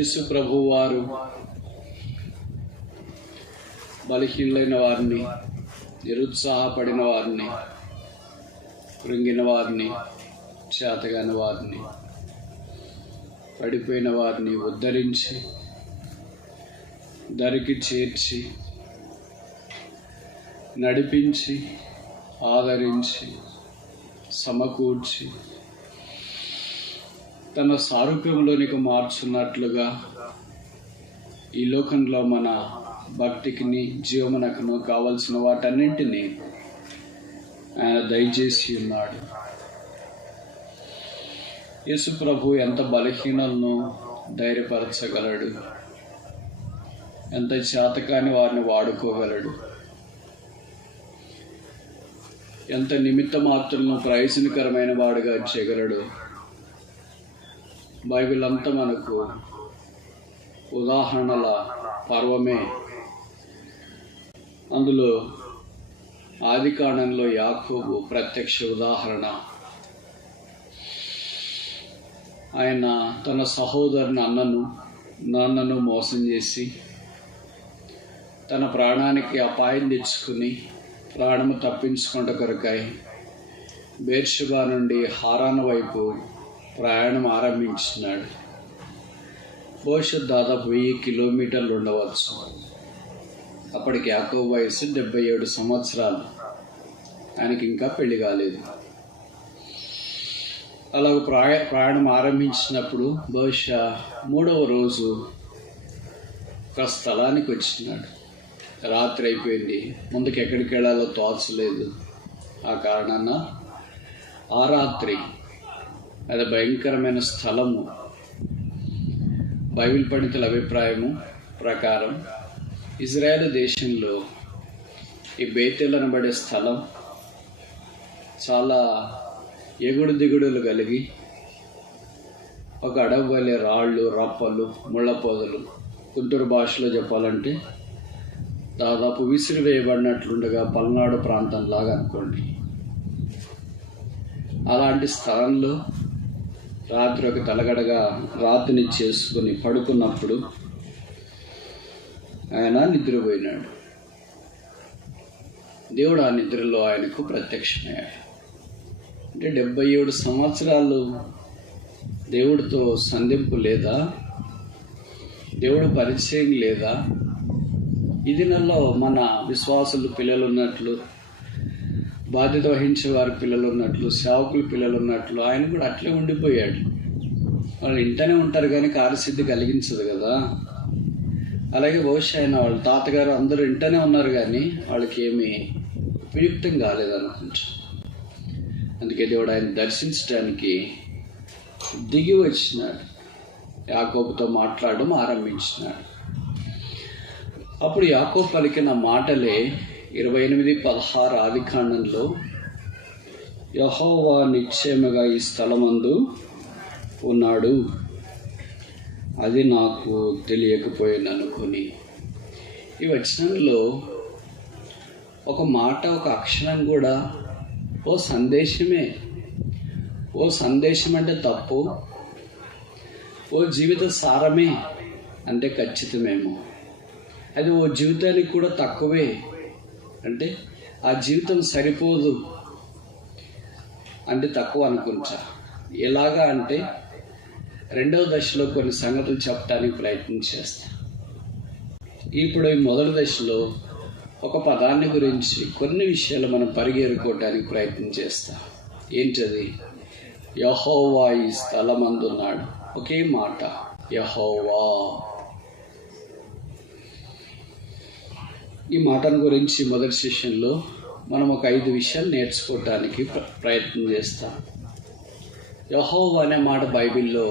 యేసు ప్రభువు వారు బలహీనులైన వారిని, నిరుత్సాహపడిన వారిని, కృంగిన వారిని, చేతగాని వారిని, పడిపోయిన వారిని ఉద్ధరించి దరికి చేర్చి నడిపించి ఆదరించి సమకూర్చి తన సారూప్యంలోనికి మార్చున్నట్లుగా ఈ లోకంలో మన భక్తికిని జీవమునకును కావలసిన వాటన్నింటినీ ఆయన దయచేసి ఉన్నాడు. యేసు ప్రభు ఎంత బలహీనలను ధైర్యపరచగలడు, ఎంత చేతకాని వారిని వాడుకోగలడు, ఎంత నిమిత్త మాత్రలను ప్రయోజనకరమైన వాడుగా చేయగలడు. బైబిల్ అంతా మనకు ఉదాహరణల పర్వమే. అందులో ఆదికాండంలో యాకోబు ప్రత్యక్ష ఉదాహరణ. ఆయన తన సహోదరుని నాన్నను మోసం చేసి తన ప్రాణానికి అపాయం తెచ్చుకుని ప్రాణము తప్పించుకుంట కొరకై బేర్షెబా నుండి హారాను వైపు ప్రయాణం ఆరంభించినాడు. బహుశా దాదాపు 1000 కిలోమీటర్లు ఉండవచ్చు. అప్పటికి యాకోబు వయసు 77 సంవత్సరాలు. ఆయనకి ఇంకా పెళ్లి కాలేదు. అలాగ ప్రయాణం ఆరంభించినప్పుడు బహుశా 3వ రోజు ఒక స్థలానికి వచ్చినాడు. రాత్రి అయిపోయింది, ముందుకు ఎక్కడికి వెళ్ళాలో తోచలేదు. ఆ కారణాన ఆ రాత్రి అది భయంకరమైన స్థలము. బైబిల్ పండితుల అభిప్రాయము ప్రకారం ఇజ్రాయేల్ దేశంలో ఈ బేతేల్ అనబడే స్థలం చాలా ఎగుడు దిగుడులు కలిగి ఒక అడవి వలె రాళ్ళు, రప్పలు, ముళ్ళ పొదలు, గుంటూరు భాషలో చెప్పాలంటే దాదాపు విసిరివేయబడినట్లుండగా పల్నాడు ప్రాంతంలాగా అనుకోండి. అలాంటి స్థలంలో రాత్రి ఒక తలగడగా రాత్రిని చేసుకుని పడుకున్నప్పుడు ఆయన నిద్రపోయినాడు. దేవుడు ఆ నిద్రలో ఆయనకు ప్రత్యక్షమయ్యాడు. అంటే 77 సంవత్సరాలు దేవుడితో సంధింపు లేదా, దేవుడు పరిచయం లేదా? ఈ దినాల్లో మన విశ్వాసులు పిల్లలు ఉన్నట్లు, బాధ్యత వహించే వారి పిల్లలు ఉన్నట్లు, సేవకులు పిల్లలు ఉన్నట్లు ఆయన కూడా అట్లే ఉండిపోయాడు. వాళ్ళు ఇంటనే ఉంటారు కానీ కార్యసిద్ధి కలిగించదు కదా. అలాగే బహుశా ఆయన వాళ్ళ తాతగారు అందరూ ఇంటనే ఉన్నారు కానీ వాళ్ళకి ఏమీ ఉపయుక్తం కాలేదనుకుంటా. అందుకే దేవుడు ఆయన దర్శించడానికి దిగి వచ్చినాడు. యాకోబుతో మాట్లాడడం ఆరంభించినాడు. అప్పుడు యాకోబు పలికిన మాటలే 28:16 ఆదికాండంలో, యెహోవా నిశ్చయముగా ఈ స్థలమందు ఉన్నాడు, అది నాకు తెలియకపోయిననుకొని. ఈ వచనంలో ఒక మాట, ఒక అక్షరం కూడా ఓ సందేశమే. ఓ సందేశం అంటే తప్పు, ఓ జీవిత సారమే అంటే ఖచ్చితమేమో. అది ఓ జీవితానికి కూడా తక్కువే అంటే ఆ జీవితం సరిపోదు అంటే తక్కువ అనుకుంటా. ఎలాగా అంటే 2వ దశలో కొన్ని సంగతులు చెప్పడానికి ప్రయత్నం చేస్తా. ఇప్పుడు ఈ మొదటి దశలో ఒక పదాన్ని గురించి కొన్ని విషయాలు మనం పరిగెరుకోవడానికి ప్రయత్నం చేస్తాం. ఏంటది? యెహోవా ఈ స్థలమందున్నాడు. ఒకే మాట, యెహోవా. ఈ మాటను గురించి మొదటి సెషన్లో మనం ఒక 5 విషయాలు నేర్చుకోవటానికి ప్రయత్నం చేస్తాం. యెహోవా అనే మాట బైబిల్లో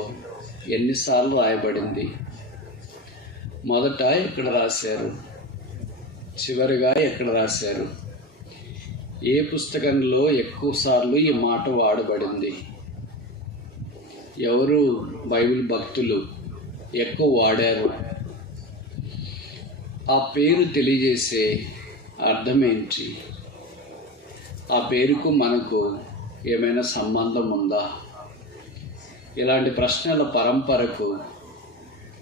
ఎన్నిసార్లు రాయబడింది? మొదట ఎక్కడ రాశారు? చివరిగా ఎక్కడ రాశారు? ఏ పుస్తకంలో ఎక్కువ సార్లు ఈ మాట వాడబడింది? ఎవరు బైబిల్ భక్తులు ఎక్కువ వాడారు? ఆ పేరు తెలియజేసే అర్థం ఏంటి? ఆ పేరుకు మనకు ఏమైనా సంబంధం ఉందా? ఇలాంటి ప్రశ్నల పరంపరకు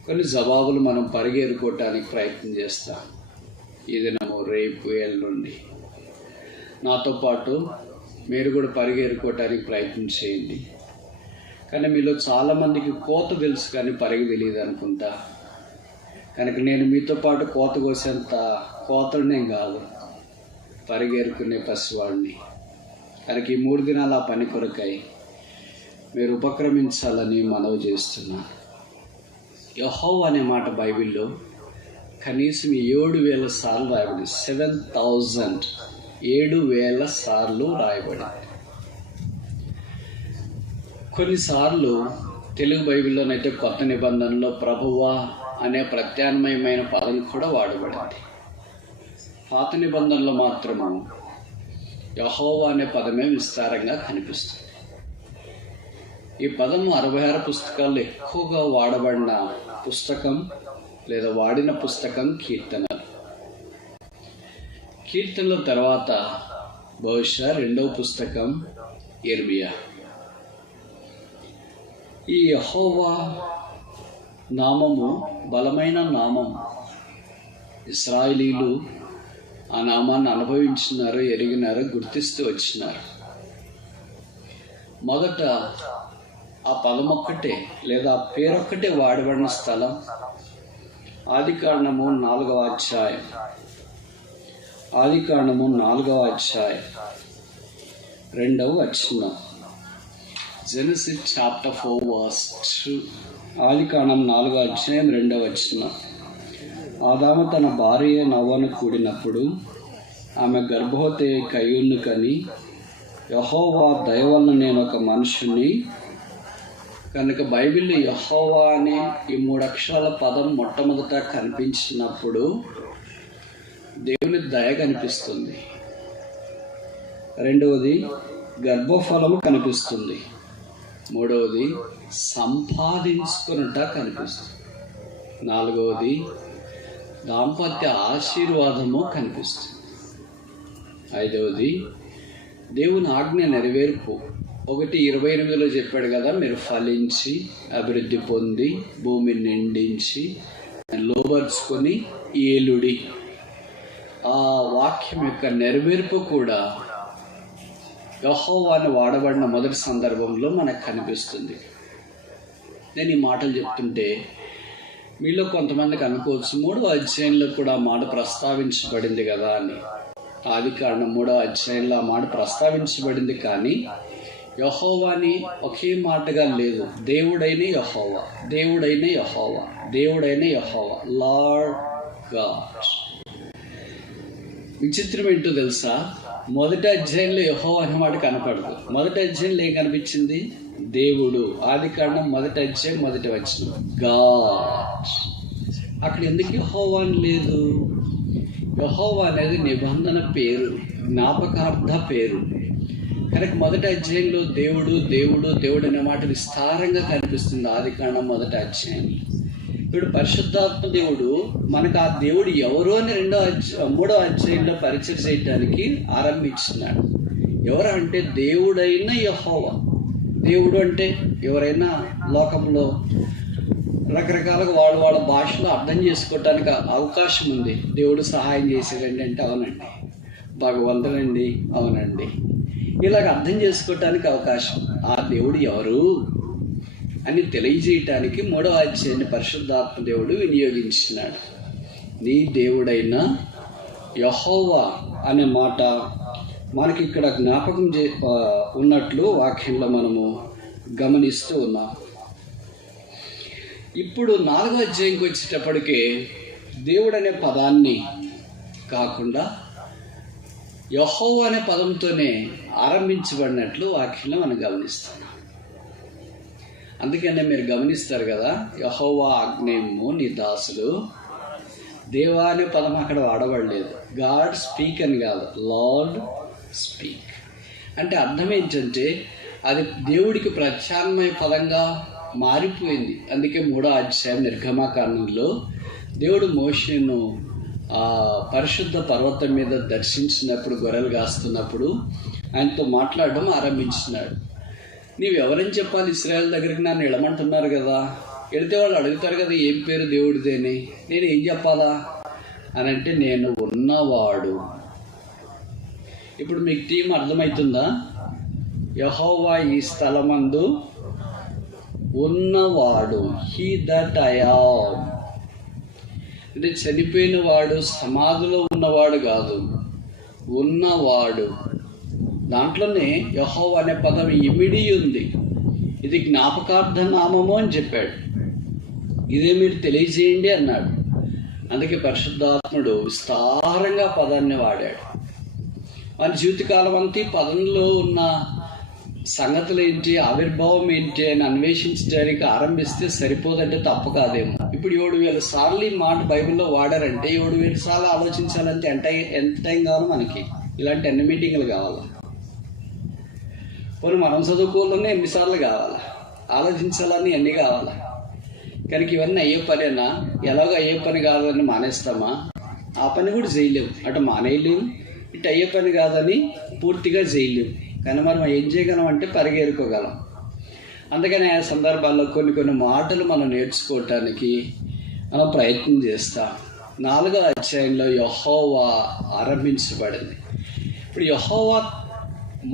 కొన్ని జవాబులు మనం పరిగెరుకోవటానికి ప్రయత్నం చేస్తాం. ఈ దినము, రేపు, ఎల్లుండి నాతో పాటు మీరు కూడా పరిగెరుకోవటానికి ప్రయత్నం చేయండి. కానీ మీలో చాలామందికి కోత తెలుసు కానీ పరిగె తెలియదు అనుకుంటా. కనుక నేను మీతో పాటు కోత కోసేంత కోతనే కాదు, పరిగెరుకునే పసివాడిని. కనుక ఈ 3 దినాల ఆ పని కొరకై మీరు ఉపక్రమించాలని మనవి చేస్తున్నా. యెహోవా అనే మాట బైబిల్లో కనీసం 7,000 సార్లు రాయబడింది. 7,000 సార్లు రాయబడింది. కొన్నిసార్లు తెలుగు బైబిల్లోనైతే కొత్త నిబంధనలో ప్రభువా అనే ప్రత్యామ్నాయమైన పదం కూడా వాడబడింది. పాత నిబంధనలో మాత్రము యెహోవా అనే పదమే విస్తారంగా కనిపిస్తుంది. ఈ పదం 66 పుస్తకాల్లో ఎక్కువగా వాడబడిన పుస్తకం లేదా వాడిన పుస్తకం కీర్తనలు. కీర్తనల తర్వాత బహుశా 2వ పుస్తకం యిర్మీయా. ఈ యెహోవా నామము బలమైన నామం. ఇశ్రాయేలీలు ఆ నామాన్ని అనుభవించినారు, ఎరిగినారు, గుర్తిస్తూ వచ్చినారు. మొదట ఆ పదం ఒక్కటే లేదా ఆ పేరొక్కటే వాడబడిన స్థలం ఆదికాండము 4వ అధ్యాయం. ఆదికాండము 4వ అధ్యాయం 2వ వచనం. Genesis chapter 4 verse 2. ఆదికాండం 4వ అధ్యాయం 2వ వచనం. ఆదాము తన భార్య నవ్వను కూడినప్పుడు ఆమె గర్భవతి కయ్యూను కని, యెహోవా దయ వలన నేను ఒక మనుషుని. కనుక బైబిల్లో యెహోవా అనే ఈ 3 అక్షరాల పదం మొట్టమొదట కనిపించినప్పుడు దేవుని దయ కనిపిస్తుంది. రెండవది గర్భఫలము కనిపిస్తుంది. మూడవది సంపాదించుకున్నట కనిపిస్తుంది. నాలుగవది దాంపత్య ఆశీర్వాదము కనిపిస్తుంది. ఐదవది దేవుని ఆజ్ఞ నెరవేర్పు. 1:28 చెప్పాడు కదా, మీరు ఫలించి అభివృద్ధి పొంది భూమిని నిండించి లోబర్చుకొని ఏలుడి. ఆ వాక్యం యొక్క నెరవేర్పు కూడా యెహోవాను వాడబడిన మొదటి సందర్భంలో మనకు కనిపిస్తుంది. నేను ఈ మాటలు చెప్తుంటే మీలో కొంతమందికి అనుకోవచ్చు, 3వ అధ్యాయంలో కూడా ఆ మాట ప్రస్తావించబడింది కదా అని. ఆదికాండం 3వ అధ్యాయంలో ఆ మాట ప్రస్తావించబడింది, కానీ యెహోవాని ఒకే మాటగా లేదు. దేవుడైన యెహోవా, దేవుడైన యెహోవా, దేవుడైన యెహోవా, లార్డ్ గాడ్. విచిత్రం ఏంటో తెలుసా, మొదటి అధ్యాయంలో యెహోవా అనే మాట కనపడదు. మొదటి అధ్యాయంలో ఏం కనిపించింది? దేవుడు. ఆదికాండం 1వ అధ్యాయం 1వ వచనం, గాడ్. అక్కడ ఎందుకు యెహోవా అని లేదు? యెహోవా అనేది నిబంధన పేరు, జ్ఞాపకార్థ పేరు. కనుక మొదటి అధ్యాయంలో దేవుడు దేవుడు దేవుడు అనే మాట విస్తారంగా కనిపిస్తుంది ఆదికాండం 1వ అధ్యాయంలో. ఇప్పుడు పరిశుద్ధాత్మ దేవుడు మనకు ఆ దేవుడు ఎవరు అని 3వ అధ్యాయంలో పరిచయం చేయడానికి ఆరంభించినాడు. ఎవరు అంటే దేవుడైన యెహోవా. దేవుడు అంటే ఎవరైనా లోకంలో రకరకాలుగా వాళ్ళ భాషలో అర్థం చేసుకోవటానికి అవకాశం ఉంది. దేవుడు సహాయం చేసేదండి అంటే అవునండి, భగవంతుడండి అవునండి, ఇలాగ అర్థం చేసుకోవటానికి అవకాశం. ఆ దేవుడు ఎవరు అని తెలియజేయటానికి 3వ అధ్యాయాన్ని పరిశుద్ధాత్మ దేవుడు వినియోగించినాడు. నీ దేవుడైన యెహోవా అనే మాట మనకి ఇక్కడ జ్ఞాపకం ఉన్నట్లు వాక్యంలో మనము గమనిస్తూ ఉన్నాం. ఇప్పుడు 4వ అధ్యాయంకి వచ్చేటప్పటికే దేవుడు అనే పదాన్ని కాకుండా యెహోవా అనే పదంతోనే ఆరంభించబడినట్లు వాక్యంలో మనం గమనిస్తున్నాం. అందుకనే మీరు గమనిస్తారు కదా, యెహోవా ఆజ్ఞేయము నీ దాసులు. దేవా అనే పదం అక్కడ వాడబడలేదు. గాడ్ స్పీక్ అని కాదు, లార్డ్ స్పీక్. అంటే అర్థం ఏంటంటే అది దేవుడికి ప్రత్యామ్నాయ పదంగా మారిపోయింది. అందుకే 3వ అధ్యాయం నిర్గమాకాండంలో దేవుడు మోషేను పరిశుద్ధ పర్వతం మీద దర్శించినప్పుడు, గొర్రెలు కాస్తున్నప్పుడు ఆయనతో మాట్లాడడం ఆరంభించినాడు. నీవు ఎవరని చెప్పాలి? ఇశ్రాయేల్ దగ్గరికి నన్ను వెళ్ళమంటున్నారు కదా, వెళితే వాళ్ళు అడుగుతారు కదా, ఏం పేరు దేవుడిదేని. నేను ఏం చెప్పాలా అని అంటే, నేను ఉన్నవాడు. ఇప్పుడు మీకు టీం అర్థమవుతుందా? యెహోవా ఈ స్థలమందు ఉన్నవాడు, హీ దట్ ఐ యామ్. అంటే చనిపోయిన వాడు, సమాధిలో ఉన్నవాడు కాదు, ఉన్నవాడు. దాంట్లోనే యెహోవా అనే పదం ఇమిడి ఉంది. ఇది జ్ఞాపకార్థ నామము అని చెప్పాడు. ఇదే మీరు తెలియజేయండి అన్నాడు. అందుకే పరిశుద్ధాత్ముడు విస్తారంగా పదాన్ని వాడాడు. మన జీవితకాలం అంతా పదంలో ఉన్న సంగతులు ఏంటి, ఆవిర్భావం ఏంటి అని అన్వేషించడానికి ఆరంభిస్తే సరిపోదంటే తప్పు కాదేమో. ఇప్పుడు 7,000 సార్లు ఈ మాట బైబిల్లో వాడారంటే 7,000 సార్లు ఆలోచించాలంటే ఎంత టైం కావాలి మనకి? ఇలాంటి ఎన్ని మీటింగ్లు కావాలా? పోనీ మనం చదువుకోవాలన్నా ఎన్నిసార్లు కావాలా? ఆలోచించాలని ఎన్ని కావాలా? కనుక ఇవన్నీ అయ్యే పనేనా? ఎలాగో అయ్యే పని కాదని మానేస్తామా? ఆ పని కూడా చేయలేము. అటు మానేయలేము, ఇటు అయ్యే పని కాదని పూర్తిగా చేయలేము. కానీ మనం ఏం చేయగలం అంటే పరిగెరుకోగలం. అందుకని ఆ సందర్భాల్లో కొన్ని మాటలు మనం నేర్చుకోవటానికి మనం ప్రయత్నం చేస్తాం. 4వ అధ్యాయంలో యెహోవా ఆరంభించబడింది. ఇప్పుడు యెహోవా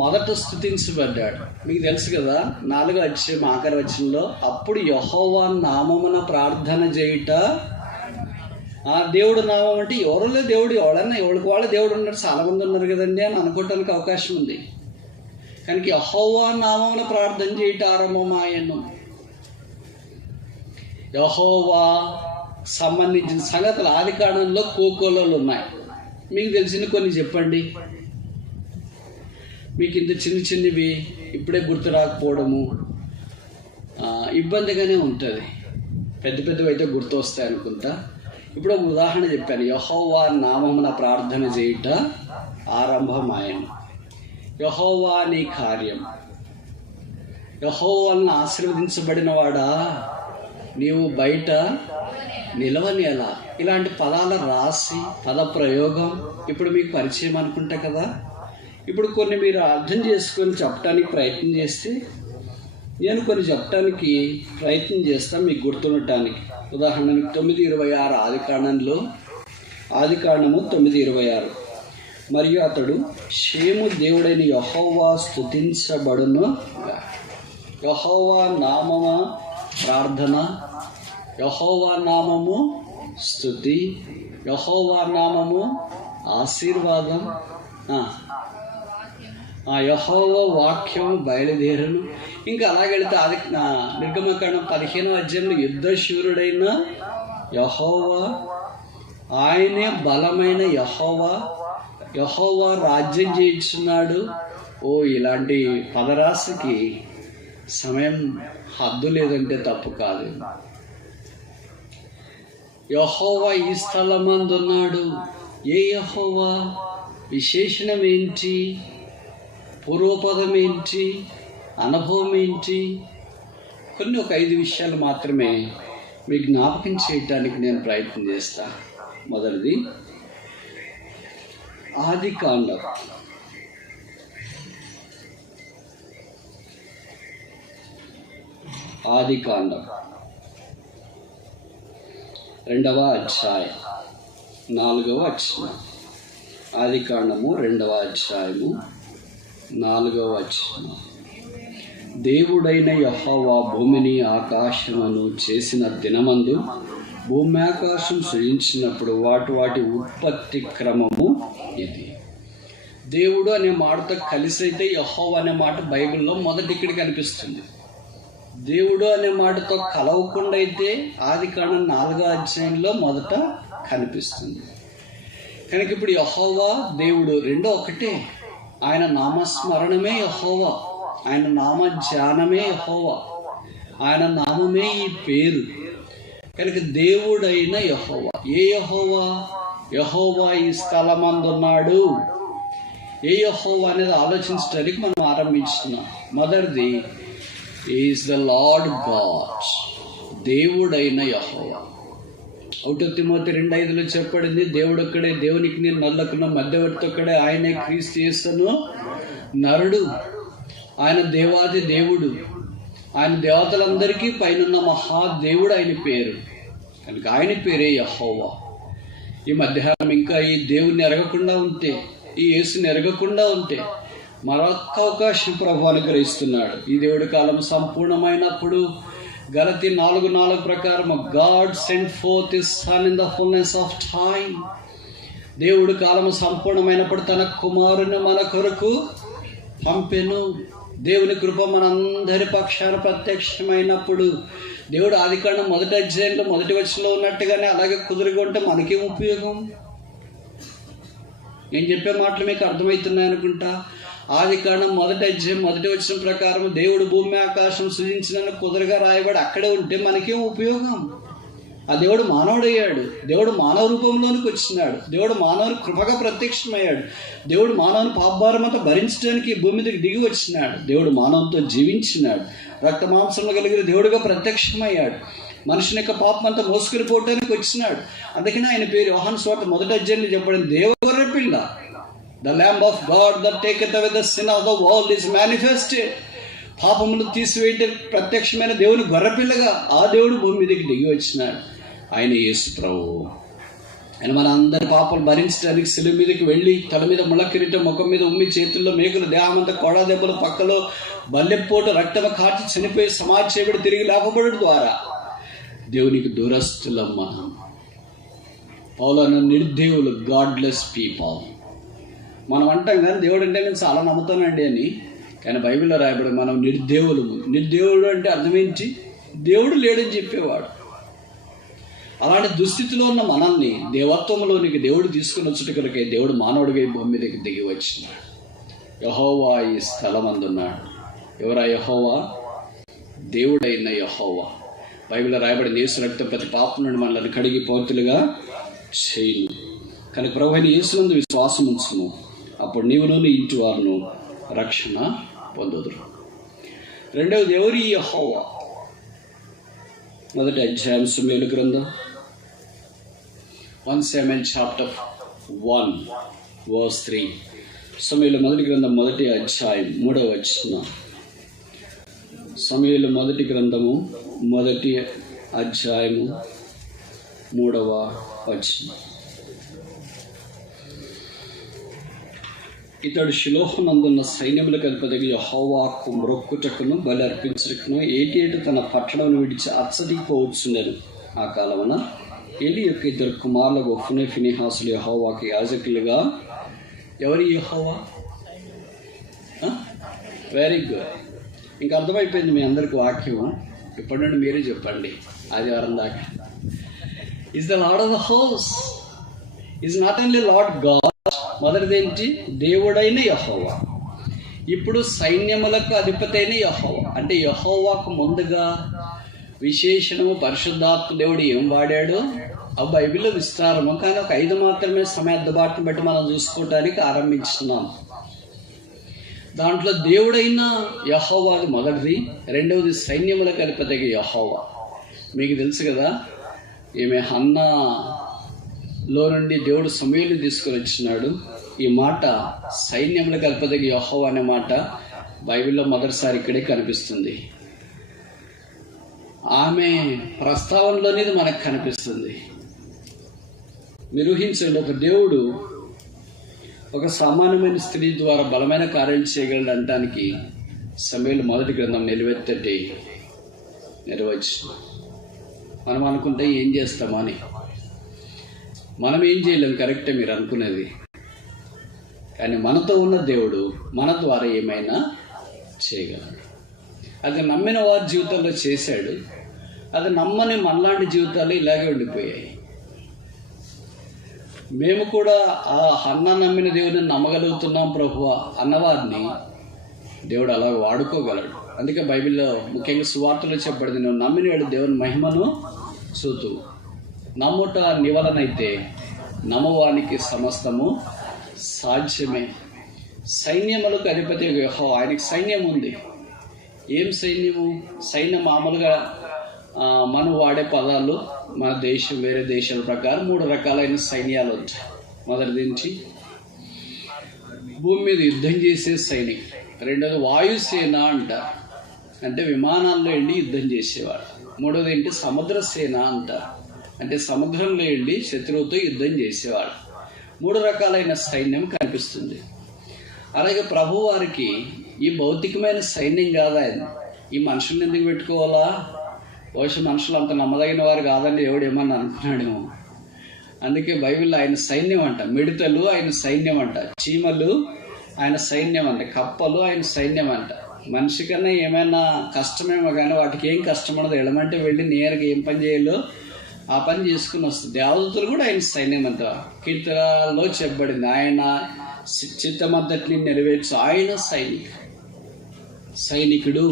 మొదట స్తుతించబడ్డాడు. మీకు తెలుసు కదా, 4వ అధ్యాయం ఆఖరి వచనంలో, అప్పుడు యెహోవా నామమున ప్రార్థన చేయుట. ఆ దేవుడు నామం అంటే ఎవరులే దేవుడు, ఎవరికి వాళ్ళ దేవుడు ఉన్నారు, చాలా మంది ఉన్నారు కదండి అని అనుకోవటానికి అవకాశం ఉంది. కనుక యెహోవా నామమున ప్రార్థన చేయుట ఆరంభమాయను. యెహోవా సంబంధించిన సంగతులు ఆది కాండంలో కోకోలలో ఉన్నాయి. మీకు తెలిసిన కొన్ని చెప్పండి. మీకు ఇంత చిన్నవి ఇప్పుడే గుర్తు రాకపోవడము ఇబ్బందిగానే ఉంటుంది. పెద్దవి అయితే గుర్తు వస్తాయి అనుకుంటా. ఇప్పుడు ఒక ఉదాహరణ చెప్పాను. యెహోవా నామమున ప్రార్థన చేయుట ఆరంభమాయను. యెహోవా నీ కార్యం, యెహోవాను ఆశీర్వదించబడిన వాడా, నీవు బయట నిలవనేలా. ఇలాంటి పదాల రాసి పద ప్రయోగం ఇప్పుడు మీకు పరిచయం అనుకుంటా కదా. ఇప్పుడు కొన్ని మీరు అర్థం చేసుకొని చెప్పడానికి ప్రయత్నం చేస్తే, నేను కొన్ని చెప్పడానికి ప్రయత్నం చేస్తాను మీకు గుర్తుండటానికి. ఉదాహరణకి 9:26 ఆది కాండము 9:26. మరియు అతడు షేము దేవుడైన యెహోవా స్తుతించబడును. యెహోవా నామము ప్రార్థన, యెహోవా నామము స్తుతి, యెహోవా నామము ఆశీర్వాదం, యెహోవా వాక్యం బయలుదేరును. ఇంకా అలాగెళ్తే అది నిర్గమకాండం 15వ అధ్యాయంలో యుద్ధశూరుడైన యెహోవా, ఆయనే బలమైన యెహోవా రాజ్యం చేయించున్నాడు. ఇలాంటి పదరాశికి సమయం హద్దు లేదంటే తప్పు కాదు. యెహోవా ఈ స్థలమందున్నాడు. ఏ యెహోవా? విశేషణం ఏంటి? పూర్వపదం ఏంటి? అనుభవం ఏంటి? కొన్ని ఒక 5 విషయాలు మాత్రమే మీకు జ్ఞాపకం చేయటానికి నేను ప్రయత్నం చేస్తా. మొదటిది ఆది కాండం. ఆది కాండం 2వ అధ్యాయం 4వ వచనం. ఆది కాండము 2వ అధ్యాయము 4వ వచనం. దేవుడైన యెహోవా భూమిని ఆకాశమును చేసిన దినమందు భూమి ఆకాశం సృజించినప్పుడు వాటి ఉత్పత్తి క్రమము ఇది. దేవుడు అనే మాటతో కలిసి అయితే యెహోవా అనే మాట బైబిల్లో మొదటి ఇక్కడ కనిపిస్తుంది. దేవుడు అనే మాటతో కలవకుండా అయితే ఆది కాండం 4వ అధ్యాయంలో మొదట కనిపిస్తుంది. కనుక ఇప్పుడు యెహోవా దేవుడు రెండో ఒకటే. ఆయన నామస్మరణమే యెహోవా, ఆయన నామ ధ్యానమే యెహోవా, ఆయన నామమే ఈ పేరు. కనుక దేవుడైన యెహోవా. ఏ యెహోవా? యెహోవా ఈ స్థలమందున్నాడు. ఏ యెహోవా అనేది ఆలోచించడానికి మనం ఆరంభించున్నాం. మొదటిది ఈజ్ ద లార్డ్ గాడ్, దేవుడైన యెహోవా. 1 తిమోతి 2:5 చెప్పబడింది, దేవుడు ఒక్కడే, దేవునికి నేను నల్లకున్న మధ్యవర్తి ఒక్కడే, ఆయనే క్రీస్తు యేసును నరుడు. ఆయన దేవాది దేవుడు. ఆయన దేవతలందరికీ పైనున్న మహాదేవుడు ఆయన పేరు కనుక ఆయన పేరే యెహోవా. ఈ మధ్యాహ్నం ఇంకా ఈ దేవుణ్ణి ఎరగకుండా ఉంటే, ఈ యేసుని ఎరగకుండా ఉంటే మరొక్క అవకాశం ప్రభు అనుగ్రహిస్తున్నాడు. ఈ దేవుడి కాలం సంపూర్ణమైనప్పుడు గలతీ 4:4 ప్రకారం God sent forth his son in the fullness of time. దేవుడి కాలం సంపూర్ణమైనప్పుడు తన కుమారుని మన కొరకు పంపెను. దేవుని కృప మనందరి పక్షాన ప్రత్యక్షమైనప్పుడు దేవుడు ఆదికాండం 1వ అధ్యాయంలో 1వ వచనంలో ఉన్నట్టుగానే అలాగే కుదురుగా ఉంటే మనకేం ఉపయోగం? నేను చెప్పే మాటలు మీకు అర్థమవుతున్నాయి అనుకుంటా. ఆదికాండం 1వ అధ్యాయం 1వ వచనం ప్రకారం దేవుడు భూమి ఆకాశం సృజించిన కుదురుగా రాయబడి అక్కడే ఉంటే మనకేం ఉపయోగం? ఆ దేవుడు మానవుడయ్యాడు. దేవుడు మానవ రూపంలోనికి వచ్చినాడు. దేవుడు మానవుని కృపగా ప్రత్యక్షమయ్యాడు. దేవుడు మానవుని పాపభారం అంతా భరించడానికి భూమి మీదకి దిగి వచ్చినాడు. దేవుడు మానవునితో జీవించినాడు. రక్త మాంసంలో కలిగిన దేవుడుగా ప్రత్యక్షమయ్యాడు. మనుషుని యొక్క పాపం అంతా మోసుకొని పోవడానికి వచ్చినాడు. అందుకని ఆయన పేరు యోహాను సువార్త 1వ అధ్యాయంలో చెప్పబడింది, దేవుని పిల్ల, the lamb of God that taketh away the sin of the world is manifested. పాపములు తీసివేయటం ప్రత్యక్షమైన దేవుని గొర్రెపిల్లగా ఆ దేవుడు భూమి మీదకి దిగి వచ్చినాడు. ఆయన యేసు ప్రభువు. ఆయన మన అందరి పాపాలు భరించడానికి శిలువ మీదకి వెళ్ళి తల మీద ముళ్ళ కిరీటం, ముఖం మీద ఉమ్మి, చేతుల్లో మేకులు, దేహమంతా కొడా దెబ్బలు, పక్కలో బల్లెపోటు, రక్తము కార్చి చనిపోయి సమాధి చేయబడి తిరిగి లేపబడడం ద్వారా దేవునికి దూరస్తులం మనం. పౌలను నిర్దేవులు, గాడ్లెస్ పీపుల్. మనం అంటాం కానీ దేవుడు అంటే నేను చాలా నమ్ముతానండి అని. కానీ బైబిల్లో రాయబడి మనం నిర్దేవులము. నిర్దేవుడు అంటే అర్థం ఏంటి? దేవుడు లేడని చెప్పేవాడు. అలాంటి దుస్థితిలో ఉన్న మనల్ని దేవత్వంలోనికి దేవుడు తీసుకుని వచ్చుట కొరకే దేవుడు మానవుడిగా భూమి మీదకి దిగి వచ్చినాడు. యెహోవా ఈ స్థలం అందున్నాడు. ఎవరా యెహోవా? దేవుడైన యెహోవా. బైబిల్లో రాయబడిన యేసు రక్తం ప్రతి పాపం నుండి మనల్ని కడిగి పవిత్రులుగా చేయును. కనుక ప్రభువైన యేసునందు విశ్వాసం ఉంచును, అప్పుడు నీవును నీ ఇంటి వారును రక్షణ పొందుదురు. రెండవది ఎవరి యెహోవా? 1వ అధ్యాయం సమూయేలు గ్రంథం 1 Samuel chapter 1 verse 3. సమూయేలు మొదటి గ్రంథం 1వ అధ్యాయం 3వ వచనం. సమూయేలు మొదటి గ్రంథము 1వ అధ్యాయము 3వ వచనం. ఇతడు షిలోహునందున్న సైన్యములకు అధిపతిగా యెహోవాకు మ్రొక్కుటకును బలి అర్పించుటకును ఏటేటు తన పట్టణమును విడిచి అచ్చటికి పోవచ్చుండెను. ఆ కాలమున ఏలి యొక్క 2 కుమారులు హోఫ్నీ, ఫీనెహాసులు యెహోవాకు యాజకులుగా. ఎవరి యెహోవా? Very good. ఇంకా అర్థమైపోయింది మీ అందరికి వాక్యం. ఇప్పటి నుండి మీరే చెప్పండి. ఆదివారం దాకా is the Lord of the house. Is not only Lord God. మొదటిదేంటి? దేవుడైన యెహోవా. ఇప్పుడు సైన్యములకు అధిపతి అయిన యెహోవా. అంటే యెహోవాకు ముందుగా విశేషణము పరిశుద్ధాత్మ దేవుడు ఏం వాడాడు ఆ బైబిల్లో విస్తారము. కానీ ఒక 5 మాత్రమే సమయార్థబాటును బట్టి మనం చూసుకోవటానికి ఆరంభించున్నాం. దాంట్లో దేవుడైన యెహోవా మొదటిది. రెండవది సైన్యములకు అధిపతిగా యెహోవా. మీకు తెలుసు కదా, ఈమె హన్నాలో నుండి దేవుడు సమూయేలుని తీసుకొని వచ్చినాడు. ఈ మాట సైన్యములకు అధిపతిగా యెహోవా అనే మాట బైబిల్లో మొదటిసారి ఇక్కడే కనిపిస్తుంది. ఆమె ప్రస్తావనలోనేది మనకు కనిపిస్తుంది. మీరు ఊహించండి, ఒక దేవుడు ఒక సామాన్యమైన స్త్రీ ద్వారా బలమైన కార్యాలు చేయగలడు అనడానికి సమూయేలు మొదటి గ్రంథం నిలువెత్తటి నిర్వచనం. మనం అనుకుంటే ఏం చేస్తామని. మనం ఏం చేయలేం, కరెక్టే మీరు అనుకునేది. కానీ మనతో ఉన్న దేవుడు మన ద్వారా ఏమైనా చేయగలడు. అది నమ్మిన వారి జీవితంలో చేశాడు. అది నమ్మని మనలాంటి జీవితాలు ఇలాగే ఉండిపోయాయి. మేము కూడా ఆ హన్నా నమ్మిన దేవుడిని నమ్మగలుగుతున్నాం ప్రభువా అన్నవారిని దేవుడు అలా వాడుకోగలడు. అందుకే బైబిల్లో ముఖ్యంగా సువార్తలో చెప్పబడింది, నువ్వు నమ్మినవాడు దేవుని మహిమను చూతు. నమ్ముట నివలనైతే నమ్మవానికి సమస్తము సాధ్యమే. సైన్యములకు అధిపతి యెహోవా. ఆయనకి సైన్యం ఉంది. ఏం సైన్యము? సైన్యం మామూలుగా మనం వాడే పదాలు మన దేశం వేరే దేశాల ప్రకారం 3 రకాలైన సైన్యాలు ఉంటాయి. మొదటిది భూమి మీద యుద్ధం చేసే సైనికులు. రెండోది వాయుసేన అంటారు. అంటే విమానాల్లో వెళ్ళి యుద్ధం చేసేవాడు. మూడోది ఏంటి, సముద్ర సేన అంటారు, అంటే సముద్రంలో వెళ్ళి శత్రువుతో యుద్ధం చేసేవాడు. 3 రకాలైన సైన్యం కనిపిస్తుంది. అలాగే ప్రభు వారికి ఈ భౌతికమైన సైన్యం కాదు ఆయన. ఈ మనుషుల్ని ఎందుకు పెట్టుకోవాలా, బహుశా మనుషులు అంత నమ్మదగిన వారు కాదని దేవుడు ఏమన్నా అనుకున్నాడేమో. అందుకే బైబిల్లో ఆయన సైన్యం అంట, మిడతలు ఆయన సైన్యం అంట, చీమలు ఆయన సైన్యం అంట, కప్పలు ఆయన సైన్యం అంట. మనిషి కన్నా ఏమైనా కష్టమేమో కానీ వాటికి ఏం కష్టం ఉండదు. ఎడమంటే వెళ్ళి నేరుగా ఏం పని చేయాలో ఆ పని చేసుకుని వస్తుంది. దేవదూతలు కూడా ఆయన సైన్యం అంట. కీర్తనలో చెప్పబడింది, ఆయన చిత్తమంతటిని నెరవేర్చు ఆయన సైనికుడు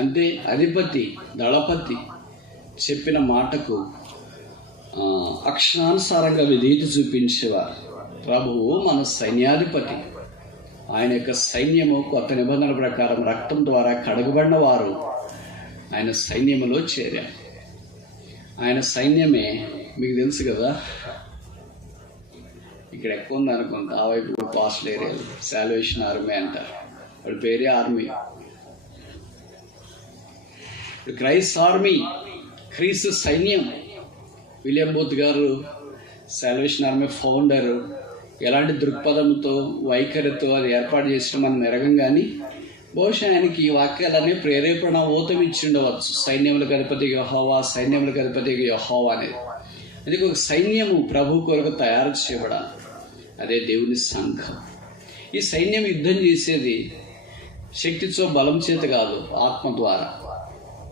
అంటే అధిపతి, దళపతి చెప్పిన మాటకు అక్షరానుసారంగా విధేయత చూపించేవారు. ప్రభువు మన సైన్యాధిపతి. ఆయన యొక్క సైన్యము కొత్త నిబంధనల ప్రకారం రక్తం ద్వారా కడగబడిన వారు ఆయన సైన్యములో చేరారు. ఆయన సైన్యమే మీకు తెలుసు కదా, ఇక్కడ ఎక్కువ ఉంది అనుకుంటా, ఆ వైపు పాస్టల్ ఏరియాలో సాల్వేషన్ ఆర్మీ అంటారు, వాడి పేరే ఆర్మీ. ఇప్పుడు క్రైస్ట్ ఆర్మీ, క్రీస్తు సైన్యం. విలియం బూత్ గారు సాల్వేషన్ ఆర్మీ ఫౌండర్. ఎలాంటి దృక్పథంతో వైఖరితో అది ఏర్పాటు చేసిన మనం ఎరగం, కానీ బహుశా ఆయనకి ఈ వాక్యాలన్నీ ప్రేరేపణ ఊతం ఇచ్చిండవచ్చు. సైన్యములకు అధిపతి యెహోవా, సైన్యములకు అధిపతి యెహోవా అనేది. అందుకే ఒక సైన్యము ప్రభు కొరకు తయారు చేయబడాలి, అదే దేవుని సంఘం. ఈ సైన్యం యుద్ధం చేసేది శక్తితో బలం చేత కాదు, ఆత్మ ద్వారా.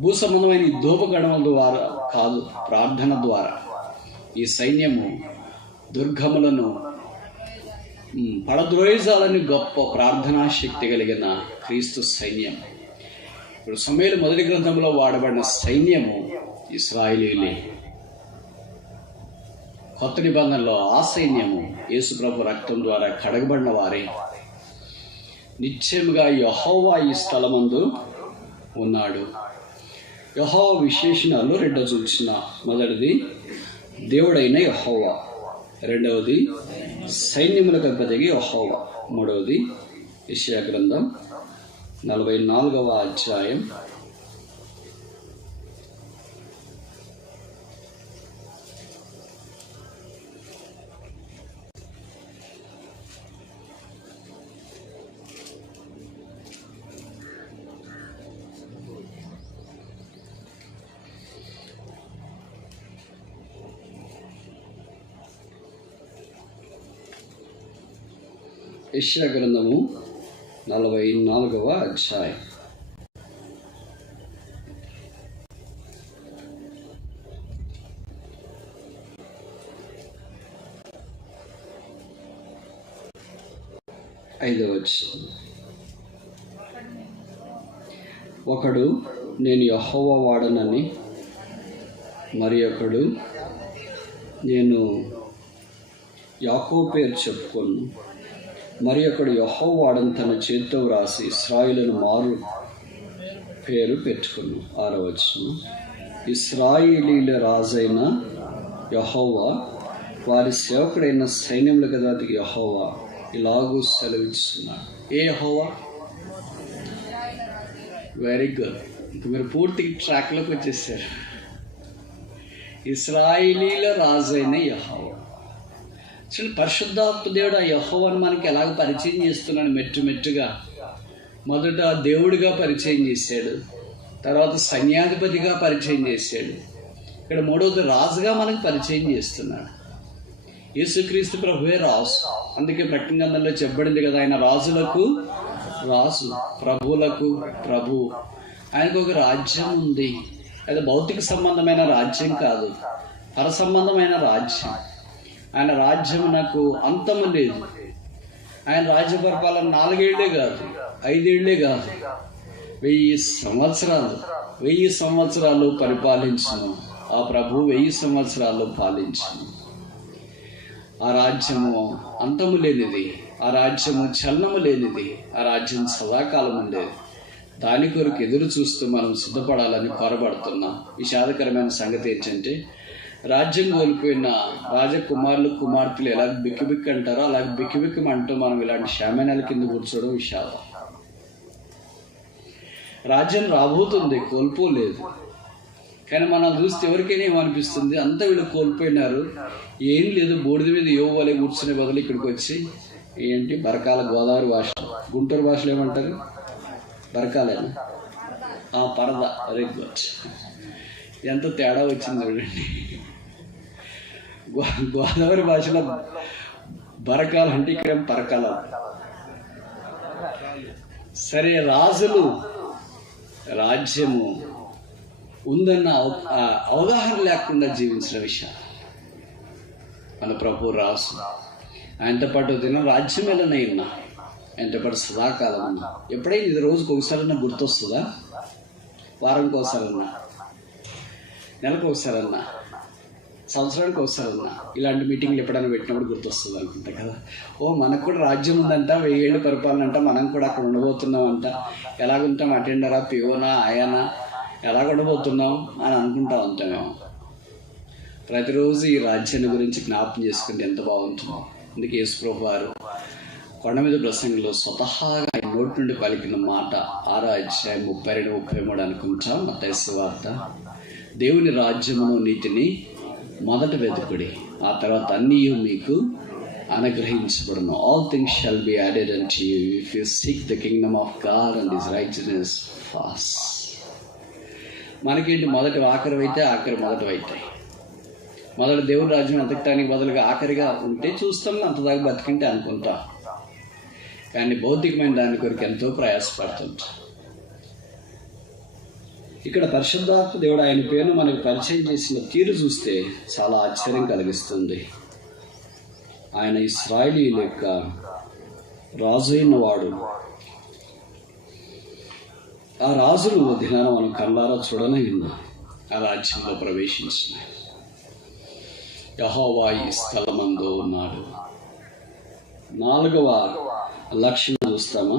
భూ సంబంధమైన యుద్ధోపకరణల ద్వారా కాదు, ప్రార్థన ద్వారా. ఈ సైన్యము దుర్గములను పడద్రోయిజాలని గొప్ప ప్రార్థనా శక్తి కలిగిన క్రీస్తు సైన్యం. ఇప్పుడు సమూయేలు మొదటి గ్రంథంలో వాడబడిన సైన్యము ఇశ్రాయేలీయులే. కొత్త నిబంధనలో ఆ సైన్యము యేసు ప్రభు రక్తం ద్వారా కడగబడిన వారే. నిశ్చయముగా యెహోవా ఈ స్థలమందు ఉన్నాడు. యెహోవా విశేషణాలు 2 చూసిన. మొదటిది దేవుడైన యెహోవా, రెండవది సైన్యములకు అధిపతి యెహోవా, మూడవది యెషయా గ్రంథం 44వ అధ్యాయం 44వ అధ్యాయం. ఒకడు నేను యెహోవా వాడనని, మరి ఒకడు నేను యాకోబు పేరు చెప్పుకొను, మరి ఒకడు యెహోవా వాడని తన చేతితో వ్రాసి ఇశ్రాయేలును మారు పేరు పెట్టుకును. 6వ వచనం. ఇశ్రాయేలీల రాజైన యెహోవా, వారి సేవకుడైన సైన్యములకు అధిపతి యెహోవా ఇలాగూ సెలవిస్తున్నాడు. ఏ యెహోవా? Very good. ఇంక మీరు పూర్తిగా ట్రాక్లోకి వచ్చేసారు. ఇశ్రాయేలీల రాజైన యెహోవా. అసలు పరిశుద్ధాత్మ దేవుడు ఆ యెహోవాను మనకి ఎలాగ పరిచయం చేస్తున్నాడు మెట్టుగా. మొదట దేవుడిగా పరిచయం చేశాడు, తర్వాత సైన్యాధిపతిగా పరిచయం చేశాడు, ఇక్కడ మూడవది రాజుగా మనకు పరిచయం చేస్తున్నాడు. యేసుక్రీస్తు ప్రభువే రాజు. అందుకే ప్రకటన గ్రంథంలో చెప్పబడింది కదా, ఆయన రాజులకు రాజు, ప్రభువులకు ప్రభు. ఆయనకు ఒక రాజ్యం ఉంది. అది భౌతిక సంబంధమైన రాజ్యం కాదు, పర సంబంధమైన రాజ్యం. ఆయన రాజ్యం నాకు అంతము లేదు. ఆయన రాజ్య పరిపాలన 4 ఏళ్లే కాదు, 5 ఏళ్లే కాదు, 1000 సంవత్సరాలు పరిపాలించును. ఆ ప్రభు 1000 సంవత్సరాలు పాలించును. ఆ రాజ్యము అంతము లేనిది, ఆ రాజ్యము చలనము లేనిది, ఆ రాజ్యం సదాకాలం ఉండేది. దాని కొరకు ఎదురు చూస్తూ మనం సిద్ధపడాలని కోరబడుతున్నాం. విషాదకరమైన సంగతి ఏంటంటే, రాజ్యం కోల్పోయిన రాజకుమారులు కుమార్తెలు ఎలా బిక్కిబిక్కి అంటారో అలాగే బిక్కిబిక్కమంటూ మనం ఇలాంటి శామేనాల కింద కూర్చోవడం విషాదం. రాజ్యం రాబోతుంది, కోల్పోలేదు. కానీ మనం చూస్తే ఎవరికైనా ఏమనిపిస్తుంది, అంతా వీళ్ళు కోల్పోయినారు, ఏం లేదు, బూడిద మీద యోవలే కూర్చునే బదులు ఇక్కడికి వచ్చి ఏంటి బరకాల, గోదావరి భాష, గుంటూరు భాషలో ఏమంటారు, బరకాలేనా, పరద, వెరీ గుడ్. ఎంత తేడా వచ్చింది చూడండి. గోదావరి భాషలో బరకాలు అంటే ఇక్కడ పరకాల. సరే, రాజులు, రాజ్యము ఉందన్న అవగాహన లేకుండా జీవించిన విషయం మన ప్రభు రాసు. ఆయనతో పాటు దినం రాజ్యం ఎలానే ఉన్నా, ఆయనతో పాటు సదాకాలం ఉన్నా. ఎప్పుడైనా ఇది రోజుకి ఒకసారన్నా గుర్తొస్తుందా? వారానికి ఒకసారన్నా, నెలకు ఒకసారన్నా, సంవత్సరానికి ఒకసారన్నా ఇలాంటి మీటింగ్లు ఎప్పుడైనా పెట్టినప్పుడు గుర్తొస్తుంది అనుకుంటా కదా. మనకు కూడా రాజ్యం ఉందంట, 1000 ఏళ్ళు పరిపాలన అంట, మనం కూడా అక్కడ ఉండబోతున్నామంట, ఎలాగుంటాం, అటెండరా, పియోనా, ఆయానా, ఎలాగ ఉండబోతున్నాం అని అనుకుంటా ఉంటామేమో. ప్రతిరోజు ఈ రాజ్యాన్ని గురించి జ్ఞాపకం చేసుకుంటే ఎంత బాగుంటుందో. అందుకే యేసు ప్రభు వారు కొండ మీద ప్రసంగంలో స్వతహాగా ఆయన నోటి నుండి పలికిన మాట 6వ అధ్యాయం 32-33 అనుకుంటా, మత్తయి సువార్త, దేవుని రాజ్యమును నీతిని మొదట వెతుకుడి, ఆ తర్వాత అన్నీ మీకు అనుగ్రహించబడును. All things shall be added unto you if you seek the kingdom of God and his righteousness first. మనకేంటి, మొదటి ఆఖరివైతే ఆఖరి మొదటివైతాయి. మొదటి దేవుడి రాజ్యం వెతకటానికి బదులుగా ఆఖరిగా ఉంటే చూస్తాం, అంతదాకా బతికింటే అనుకుంటా. కానీ భౌతికమైన దాని కొరకు ఎంతో ప్రయాసపడుతుంటాం. ఇక్కడ పరిశుద్ధాత్మ దేవుడు ఆయన పేరును మనకు పరిచయం చేసిన తీరు చూస్తే చాలా ఆశ్చర్యం కలిగిస్తుంది. ఆయన ఇశ్రాయేలీయుల యొక్క రాజు అయిన వాడు. ఆ రాజులు దినాన మనం కళ్ళారా చూడనే ఉన్నాం. ఆ రాజ్యంలో ప్రవేశించిన యెహోవా ఈ స్థలమందు ఉన్నాడు. 4వ లక్షణం చూస్తామా?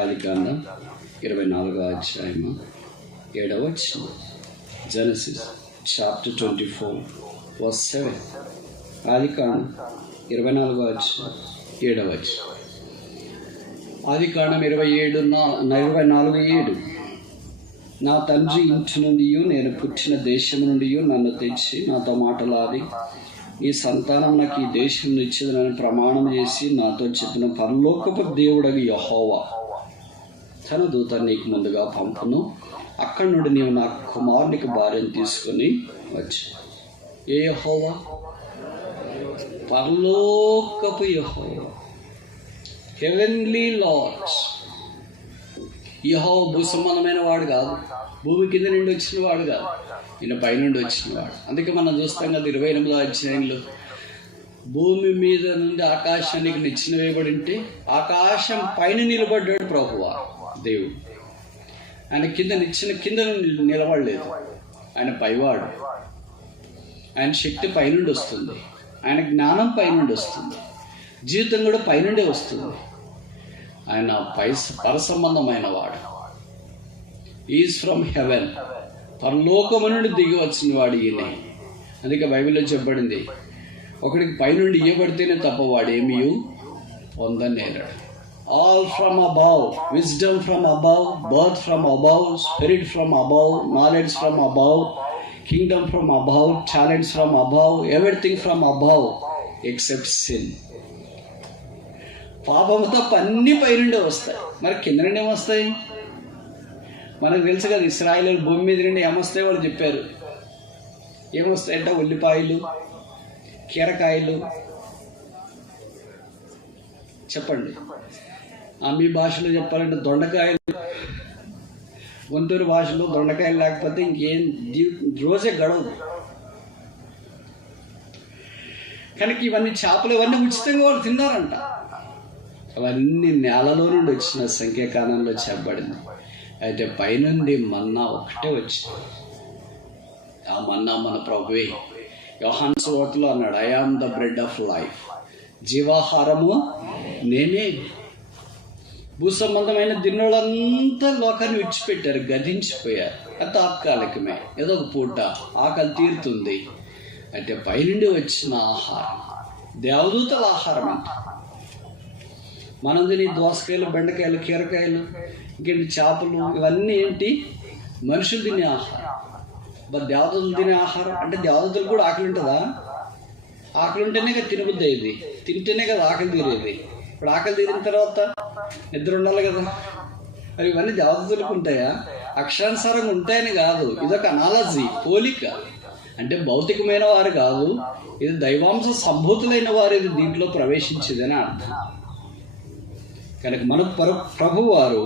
ఆదికాండం 24వ అధ్యాయము 7వ వచనం. Genesis chapter 24:7. ఆదికాండం 24వ అధ్యాయం 7వ వచనం. ఆదికాండం 24:7. నా తండ్రి ఇంటి నుండి, నేను పుట్టిన దేశం నుండి నన్ను తెచ్చి నాతో మాటలాడి, ఈ సంతానం నాకు ఈ దేశం ఇచ్చేది నన్ను ప్రమాణం చేసి నాతో చెప్పిన పరలోకపు దేవుడగు యెహోవా తన దూతను నీకు ముందుగా పంపును. అక్కడి నుండి నీవు నా కుమారునికి భార్యను తీసుకొని వచ్చి. ఏ యెహోవా? పరలోకపు యెహోవా, హెవెన్లీ లార్డ్. యెహోవా భూసంబంధమైన వాడు కాదు, భూమి కింద నుండి వచ్చిన వాడు కాదు, ఈయన పైనుండి వచ్చిన వాడు. అందుకే మనం చూస్తాం కదా 28వ అధ్యాయంలో, భూమి మీద నుండి ఆకాశానికి నిచ్చెన వేయబడి ఉంటే ఆకాశం పైన నిలబడ్డాడు ప్రభువా దేవుడు. ఆయన కింద నిలబడలేదు. ఆయన పైవాడు. ఆయన శక్తి పైనుండి వస్తుంది, ఆయన జ్ఞానం పైనుండి వస్తుంది, జీవితం కూడా పైనుండే వస్తుంది. ఆయన పరసంబంధమైన వాడు. ఈజ్ ఫ్రమ్ హెవెన్, పరలోకము నుండి దిగి వచ్చిన వాడు ఈయన. అందుకే బైబిల్లో చెప్పబడింది, ఒకడికి పైనుండి ఇవ్వబడితేనే తప్ప వాడు ఏమీ పొందనేరాడు. All from above, wisdom from above, birth from above, spirit from above, knowledge from above, kingdom from above, talents from above, everything from above except sin. పాపము తప్ప అన్ని పైనుండే వస్తాయి. మరి కింద నుండి ఏమొస్తాయి? మనకు తెలుసు కదా, ఇశ్రాయేలు భూమి మీద నుండి ఏమొస్తాయి వాళ్ళు చెప్పారు. ఏమొస్తాయంటే ఉల్లిపాయలు, కీరకాయలు. చెప్పండి, మీ భాషలో చెప్పాలంటే దొండకాయలు. గుంటూరు భాషలో దొండకాయలు లేకపోతే ఇంకేం రోజే గడవదు. కనుక ఇవన్నీ చేపలు, ఇవన్నీ ఉచితంగా వాళ్ళు తిన్నారంట. అవన్నీ నేలలో నుండి వచ్చిన సంఖ్యాకాలంలో చెప్పబడింది. అయితే పైనుండి మన్నా ఒకటే వచ్చింది. ఆ మన్నా మన ప్రభువే. యోహాను సువార్తలో అన్నాడు, I am the bread of life, జీవాహారము నేనే. భూసంబంధమైన దిన్నోళ్ళంతా లోకాన్ని విడిచిపెట్టారు, గతించిపోయారు. అది తాత్కాలికమే, ఏదో ఒక పూట ఆకలి తీరుతుంది. అయితే పైనుండి వచ్చిన ఆహారం, దేవదూతల ఆహారం అంట. మనం తిని దోసకాయలు, బెండకాయలు, కీరకాయలు, ఇంకేంటి చేపలు, ఇవన్నీ ఏంటి? మనుషులు తినే ఆహారం. దేవతలు తినే ఆహారం అంటే దేవతలు కూడా ఆకలి ఉంటుందా? ఆకలి ఉంటేనే కదా తినబుద్ధి అయ్యేది, తింటేనే కదా ఆకలి తీరేది. ఇప్పుడు ఆకలి తీరిన తర్వాత నిద్ర ఉండాలి కదా. మరి ఇవన్నీ దేవతలకు ఉంటాయా? అక్షరానుసారంగా ఉంటాయని కాదు, ఇదొక అనాలజీ, పోలిక. అంటే భౌతికమైన వారు కాదు, ఇది దైవాంశ సంభూతులైన వారు ఇది దీంట్లో ప్రవేశించేదని అర్థం. కనుక మన ప్రభు వారు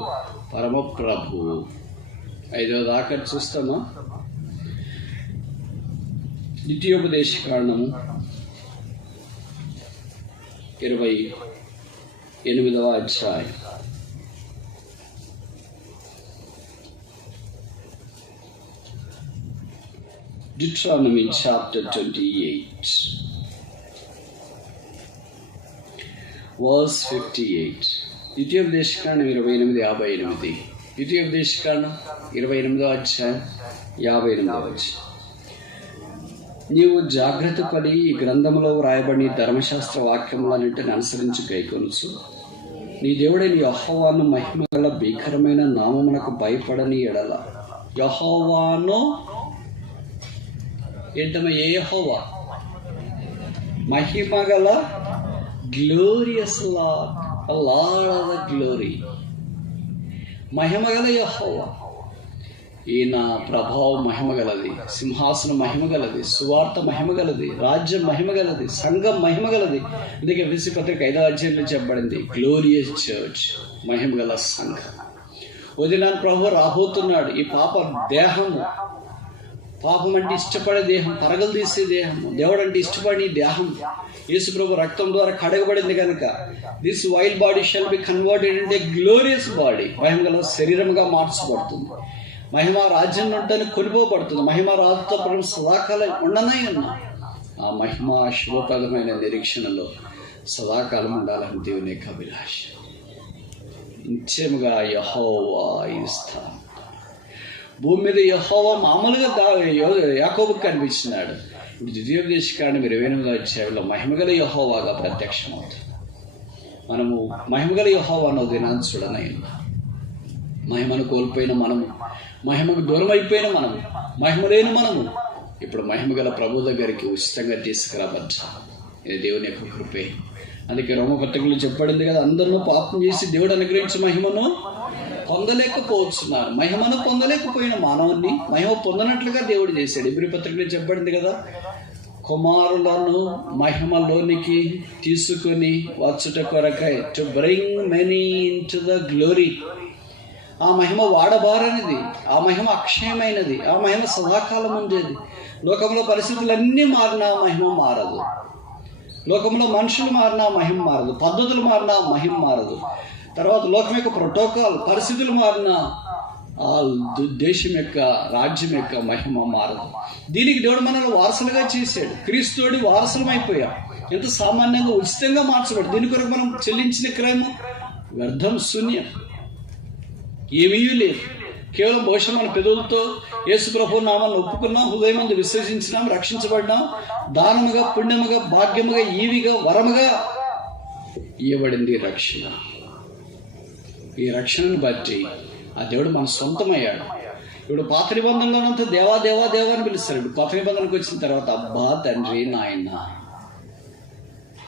పరమ ప్రభువు. 5వ దాకా చూస్తామా? ద్వితీయోపదేశ కాండము 28వ అధ్యాయం. Deuteronomy chapter 28, verse 58. ద్వితీయోపదేశకాండం 28:58. ద్వితీయోపదేశకాండం 28వ అధ్యాయం 58వ వచనం. నీవు జాగ్రత్త పడి ఈ గ్రంథంలో వ్రాయబడిన ధర్మశాస్త్ర వాక్యములన్నింటిని అనుసరించి గైకొనుచు నీ దేవుడైన యెహోవాను మహిమగల భీకరమైన నామమునకు భయపడని ఎడల. యెహోవాను ఏంటమ్మా? ఏ యెహోవా? మహిమగల, glorious lord, lord of the glory, మహిమగల యెహోవా. ఈయన ప్రభావం మహిమగలది, సింహాసనం మహిమగలది, సువార్త మహిమగలది, రాజ్యం మహిమగలది, సంఘం మహిమగలది. అందుకే ఎఫెసీ పత్రిక 5వ అధ్యాయంలో చెప్పబడింది, గ్లోరియస్ చర్చ్, మహిమగల సంఘం. ఉదయాన్ని ప్రభు రాబోతున్నాడు. ఈ పాప దేహము, పాపం అంటే ఇష్టపడే దేహం, పరగలు తీసే దేహం, దేవుడు అంటే ఇష్టపడి దేహం యేసు ప్రభు రక్తం ద్వారా కడగబడింది కనుక this wild body shall be converted ఇంటే గ్లోరియస్ బాడీ, మహిమగల శరీరంగా మార్చబడుతుంది. మహిమ రాజ్యం నుండి కొనిపోబడుతుంది. మహిమ రాజుతో సదాకాలం ఉండనై ఉన్నా ఆ మహిమ శుభప్రదమైన నిరీక్షణలో సదాకాలం ఉండాలని దేవుని యొక్క అభిలాష. నిత్యముగా యెహోవా ఈ స్థానం. భూమి మీద యెహోవా మామూలుగా యాకోబుకు కనిపించినాడు. ఇప్పుడు ద్వితీయోపదేశకాండం 28వ అధ్యాయంలో మహిమగల యెహోవాగా ప్రత్యక్షమవుతుంది. మనము మహిమగల యెహోవా అన్న దినాన్ని చూడనైనా, మహిమను కోల్పోయిన మనము, మహిమకు దూరం అయిపోయిన మనము, మహిమ లేని మనము ఇప్పుడు మహిమగల ప్రభు దగ్గరికి ఉచితంగా తీసుకురావచ్చు. ఇది దేవుని యొక్క కృపే. అందుకే రోమపత్రికలో చెప్పబడింది కదా, అందరూ పాపం చేసి దేవుడు అనుగ్రహించిన మహిమను పొందలేకపోతున్నారు. మహిమను పొందలేకపోయిన మానవుని మహిమ పొందనట్లుగా దేవుడు చేశాడు. ఇబ్రీ పత్రికలో చెప్పబడింది కదా, కుమారులను మహిమలోనికి తీసుకుని వచ్చుట కొరకై, to bring many into the glory. ఆ మహిమ వాడబారనిది, ఆ మహిమ అక్షయమైనది, ఆ మహిమ సదాకాలం ఉండేది. లోకంలో పరిస్థితులన్నీ మారినా మహిమ మారదు. లోకంలో మనుషులు మారినా మహిమ మారదు. పద్ధతులు మారినా మహిమ మారదు. తర్వాత లోకం యొక్క ప్రోటోకాల్, పరిస్థితులు మారినా ఆ దేశం యొక్క, రాజ్యం యొక్క మహిమ మారదు. దీనికి దేవుడు మనల్ని వారసులుగా చేశాడు. క్రీస్తుడి వారసులం అయిపోయాం. ఎంత సామాన్యంగా ఉచితంగా మార్చబడి, దీని కొరకు మనం చెల్లించిన క్రయం వ్యర్థం, శూన్యం, ఏమీ లేదు. కేవలం బహుశా మన పెదవులతో యేసు ప్రభు నామాన్ని ఒప్పుకున్నాం, హృదయం ముందు విశ్వసించినాం, రక్షించబడినాం. దానముగా, పుణ్యముగా, భాగ్యముగా, ఈవిగా, వరముగా ఇవ్వబడింది రక్షణ. ఈ రక్షణను బట్టి ఆ దేవుడు మన సొంతమయ్యాడు. ఇప్పుడు పాత నిబంధనలోనంతా దేవా దేవా దేవా అని పిలుస్తాడు. ఇప్పుడు కొత్త నిబంధనకు వచ్చిన తర్వాత అబ్బా, తండ్రి, నాయన.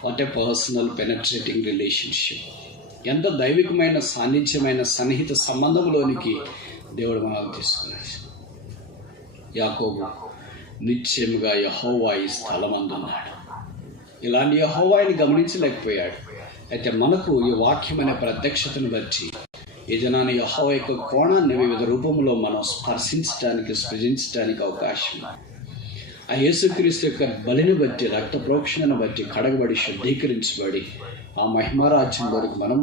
What a personal penetrating relationship. ఎంత దైవికమైన, సాన్నిధ్యమైన, సన్నిహిత సంబంధంలోనికి దేవుడు మనల్ని తీసుకున్నాడు. యాకోబు నిత్యముగా యెహోవా ఈ స్థలమందున్నాడు. ఇలాంటి యెహోవాని గమనించలేకపోయాడు. అయితే మనకు ఈ వాక్యం అనే ప్రత్యక్షతను బట్టి ఈ జనాన్ని యెహోవా యొక్క కోణాన్ని వివిధ రూపంలో మనం స్పర్శించడానికి, సృజించడానికి అవకాశం. ఆ యేసుక్రీస్తు యొక్క బలిని బట్టి, రక్త ప్రోక్షణను బట్టి కడగబడి, శుద్ధీకరించబడి ఆ మహిమారాజ్యంలోకి మనం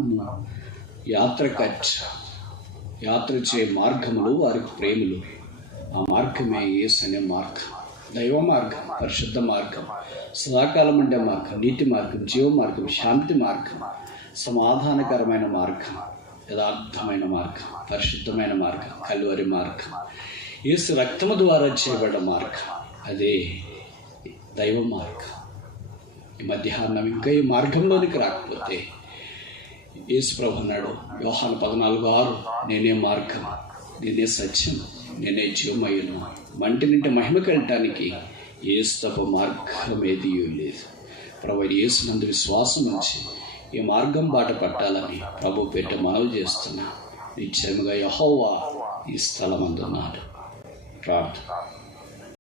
యాత్ర చే మార్గములు వారికి ప్రేములు. ఆ మార్గమే యేసు అనే మార్గం, దైవ మార్గం, పరిశుద్ధ మార్గం, సదాకాలం ఉండే మార్గం, నీతి మార్గం, జీవ మార్గం, శాంతి మార్గం, సమాధానకరమైన మార్గం, యథార్థమైన మార్గం, పరిశుద్ధమైన మార్గం, కల్వరి మార్గం, యేసు రక్తము ద్వారా చేయబడ్డ మార్గం, అదే దైవ మార్గం. ఈ మధ్యాహ్నం ఇంకా ఈ మార్గంలోనికి రాకపోతే యేసుప్రభు అన్నాడు యోహాను 14:6, నేనే మార్గం, నేనే సత్యం, నేనే జీవమయ్యను, మంటి నుండి మహిమకి వెళ్ళటానికి యేసు తప్ప మార్గం ఏదీ లేదు. ప్రభు యేసునందు విశ్వాసం ఉంచి ఈ మార్గం బాట పట్టాలని ప్రభు పేట మనవి చేస్తున్నా. నిశ్చయముగా యెహోవా ఈ స్థలమందున్నాడు. ప్రార్థన.